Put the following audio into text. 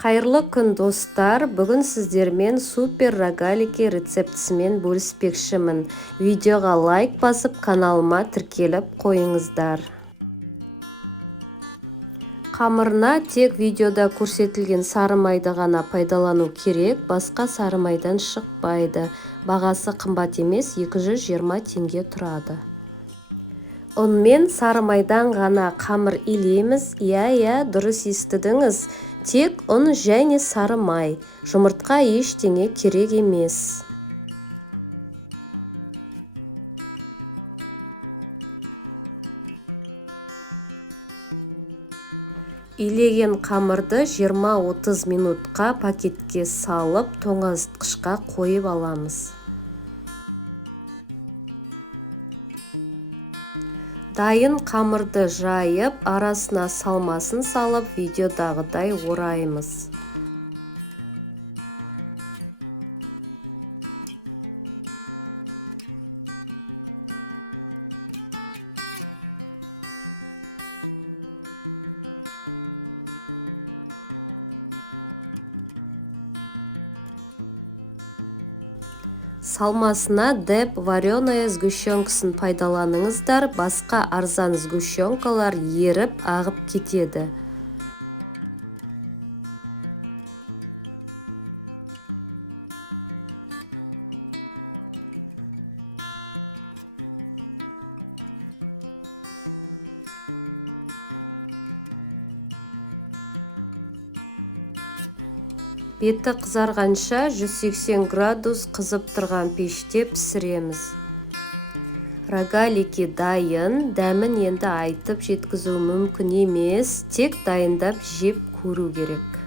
Қайырлы күн достар, бүгін сіздермен супер рогалики рецептісімен бөліспекшімін. Видеоға лайк басып, каналыма тіркеліп қойыңыздар. Қамырына тек видеода көрсетілген сары майды ғана пайдалану керек, басқа сары майдан шықпайды. Бағасы қымбат емес, 220 теңге тұрады. Ұн мен сары майдан ғана қамыр илейміз. Иә, дұрыс естідіңіз. Тек ұн және сары май. Жұмыртқа ештеңе керек емес. Илеген қамырды 20-30 минутқа пакетке салып, тоңазытқышқа қойып аламыз. Дайын қамырды жайып, арасына салмасын салып, видеодағыдай ораймыз. Салмасына деп вареная сгущенкасын пайдаланыңыздар, басқа арзан сгущенкалар еріп ағып кетеді. Беті қызарғанша 180 градус қызып тұрған пеште пісіреміз. Рогалики дайын, дәмін енді айтып жеткізу мүмкін емес, тек дайындап жеп көру керек.